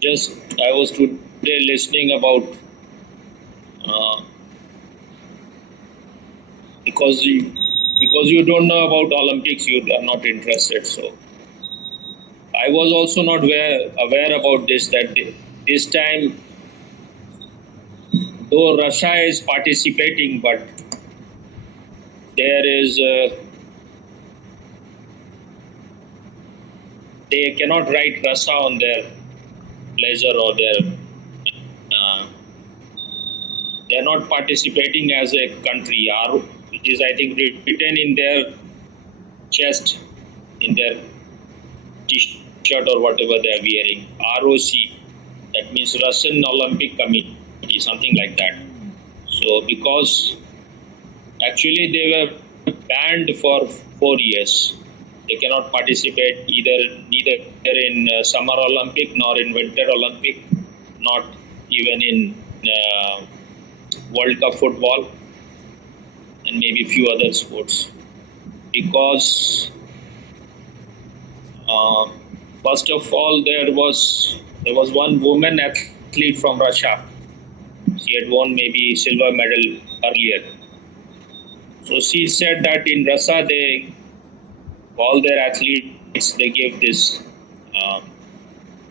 Just I was today listening about uh, because you don't know about Olympics, you are not interested. So I was also not aware about this that this time, though Russia is participating, but there is they cannot write Russia on their pleasure or their uh, they are not participating as a country. It is, I think, written in their chest, in their T-shirt or whatever they are wearing. ROC, that means Russian Olympic Committee, something like that. So because actually they were banned for 4 years, they cannot participate neither in Summer Olympic nor in Winter Olympic, not even in World Cup football, and maybe a few other sports, because first of all there was one woman athlete from Russia. She had won maybe silver medal earlier. So she said that in Russia they all their athletes they give this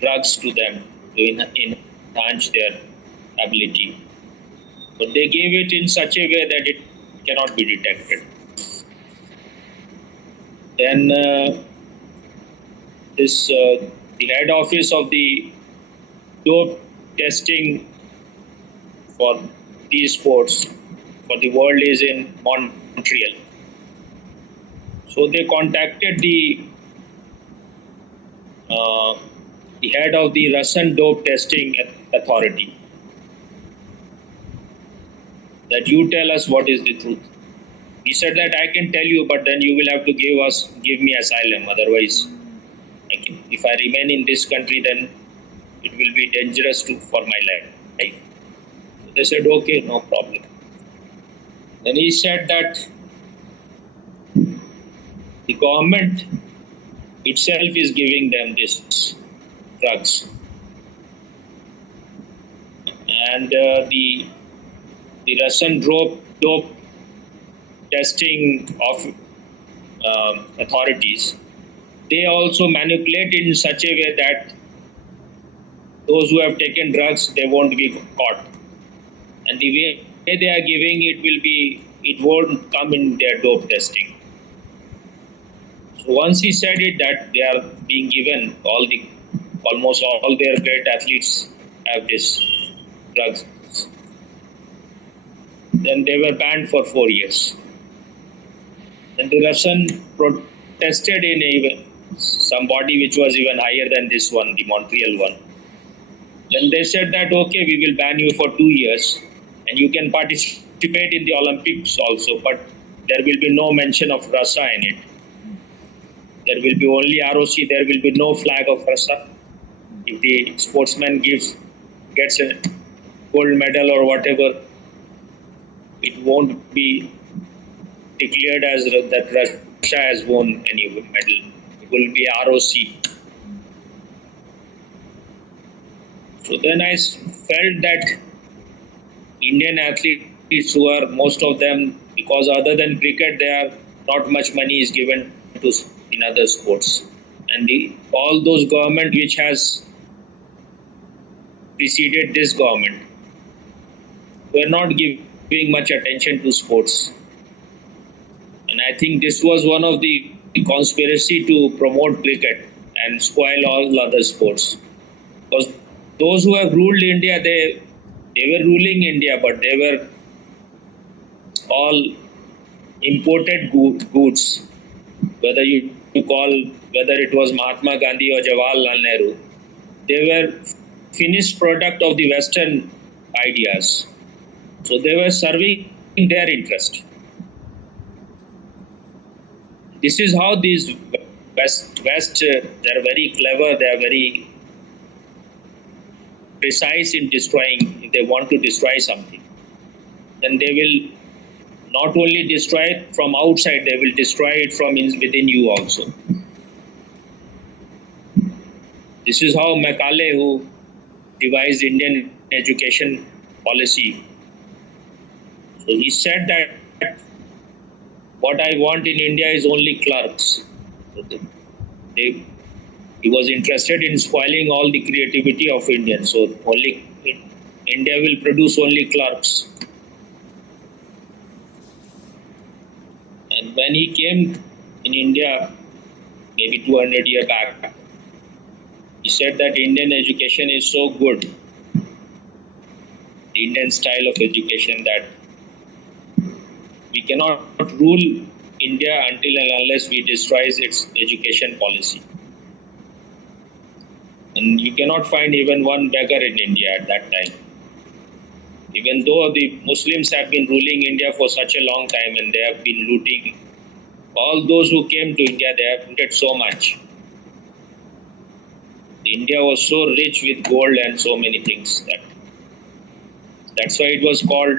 drugs to them to enhance their ability, but they gave it in such a way that it cannot be detected. Then the head office of the dope testing for these sports for the world is in Montreal. So they contacted the head of the Russian dope testing authority that you tell us what is the truth. He said that I can tell you, but then you will have to give me asylum. Otherwise, if I remain in this country, then it will be dangerous for my life. They said, okay, no problem. Then he said that the government itself is giving them this drugs, and the Russian dope testing of authorities, they also manipulate in such a way that those who have taken drugs, they won't be caught, and the way they are giving it won't come in their dope testing. So once he said it that they are being given almost all their great athletes have this drugs, then they were banned for 4 years. And the Russian protested in even some body which was even higher than this one, the Montreal one. Then they said that okay, we will ban you for 2 years, and you can participate in the Olympics also, but there will be no mention of Russia in it. There will be only ROC. There will be no flag of Russia. If the sportsman gets a gold medal or whatever, it won't be declared as that Russia has won any medal. It will be ROC. So then I felt that Indian athletes, who are most of them, because other than cricket, there are not much money is given to in other sports, and all those government which has preceded this government were not giving much attention to sports. And I think this was one of the conspiracy to promote cricket and spoil all other sports. Because those who have ruled India, they were ruling India, but they were all imported goods. Whether it was Mahatma Gandhi or Jawaharlal Nehru, they were finished product of the Western ideas. So they were serving their interest. This is how these West they are very clever, they are very precise in destroying. If they want to destroy something, then they will not only destroy it from outside, they will destroy it from within you also. This is how Macaulay, who devised Indian education policy. So he said that what I want in India is only clerks. So he was interested in spoiling all the creativity of Indians. So only India will produce only clerks. And when he came in India, maybe 200 years back, he said that Indian education is so good, the Indian style of education, that we cannot rule India until and unless we destroy its education policy. And you cannot find even one beggar in India at that time. Even though the Muslims have been ruling India for such a long time and they have been looting, all those who came to India, they have looted so much. India was so rich with gold and so many things that's why it was called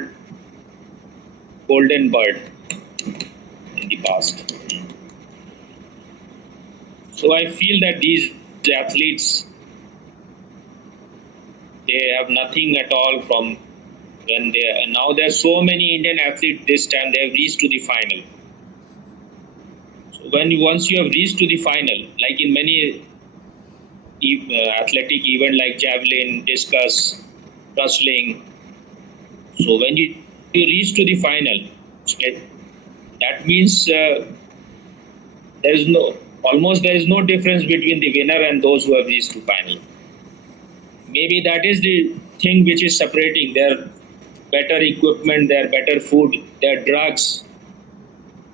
Golden Bird in the past. So I feel that these athletes, they have nothing at all from when they, and now there are so many Indian athletes this time they have reached to the final. So once you have reached to the final, like in many athletic event like javelin, discus, wrestling, so when you reach to the final, that means there is no difference between the winner and those who have reached to final. Maybe that is the thing which is separating their better equipment, their better food, their drugs,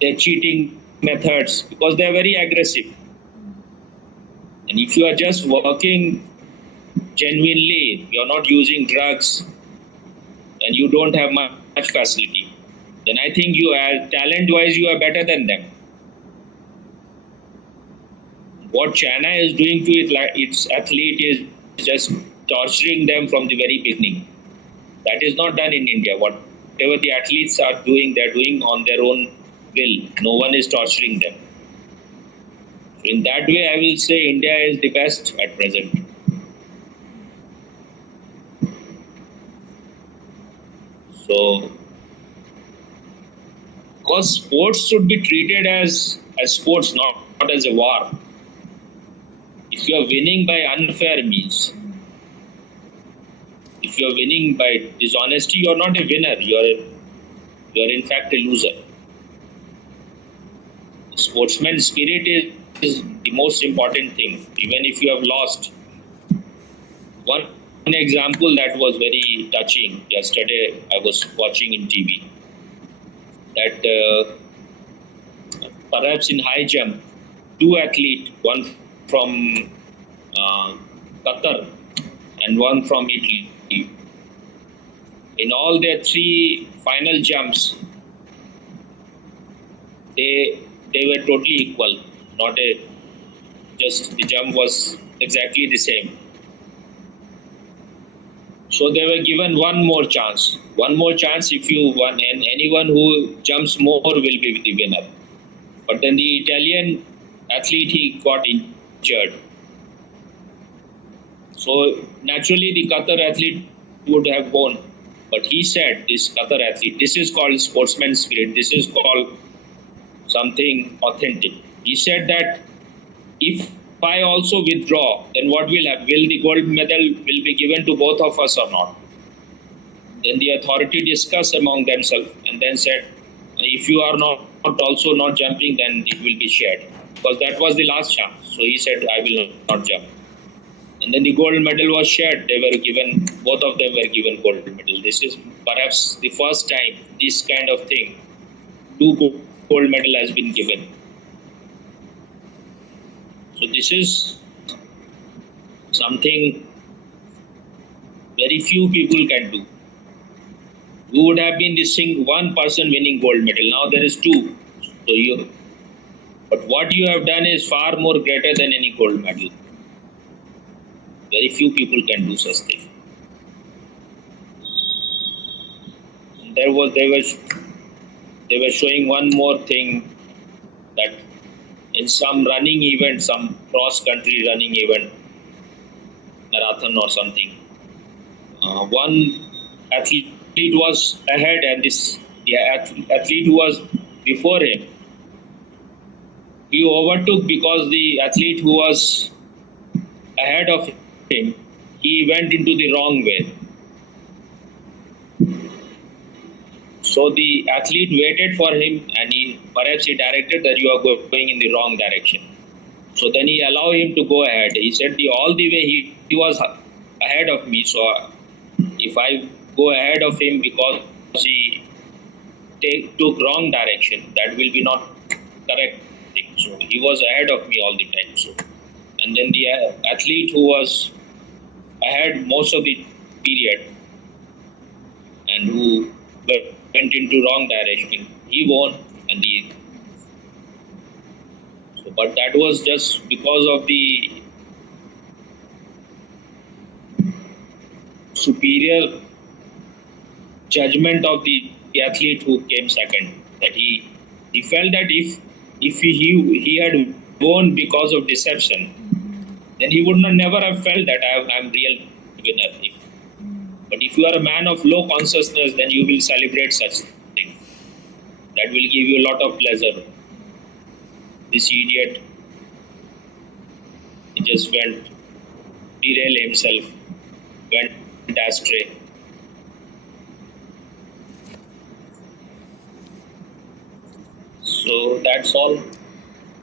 their cheating methods, because they are very aggressive. And if you are just working genuinely, you are not using drugs, and you don't have much facility, then I think you are talent-wise you are better than them. What China is doing to its athlete is just torturing them from the very beginning. That is not done in India. Whatever the athletes are doing, they are doing on their own will. No one is torturing them. In that way, I will say India is the best at present. So, because sports should be treated as sports, not as a war. If you are winning by unfair means, if you are winning by dishonesty, you are not a winner. You are in fact a loser. Sportsman spirit is the most important thing. Even if you have lost. One example that was very touching yesterday, I was watching in TV, that perhaps in high jump, two athletes, one from Qatar and one from Italy, in all their three final jumps, they were totally equal. Just the jump was exactly the same. So they were given one more chance. One more chance if you won, and anyone who jumps more will be the winner. But then the Italian athlete, he got injured. So naturally the Qatar athlete would have won. But he said, this Qatar athlete, this is called sportsman spirit. This is called something authentic. He said that if I also withdraw, then what will happen? Will the gold medal will be given to both of us or not? Then the authority discussed among themselves and then said, if you are not also not jumping, then it will be shared. Because that was the last chance. So he said, I will not jump. And then the gold medal was shared. They were given, both of them were given gold medal. This is perhaps the first time this kind of thing, two gold medal has been given. So this is something very few people can do. You would have been this one person winning gold medal. Now there is two. But what you have done is far more greater than any gold medal. Very few people can do such thing. They were showing one more thing, that in some running event, some cross-country running event, marathon or something, one athlete was ahead, and the athlete who was before him, he overtook because the athlete who was ahead of him, he went into the wrong way. So the athlete waited for him, and perhaps he directed that you are going in the wrong direction. So then he allowed him to go ahead. He said all the way he was ahead of me. So if I go ahead of him because he took wrong direction, that will be not correct thing. So he was ahead of me all the time. So, and then the athlete who was ahead most of the period and who went into wrong direction, he won. And but that was just because of the superior judgment of the athlete who came second. That he felt that if he had won because of deception, then he would not never have felt that I'm real winner. But if you are a man of low consciousness, then you will celebrate such thing. That will give you a lot of pleasure. This idiot, he just derail himself, went astray. So that's all.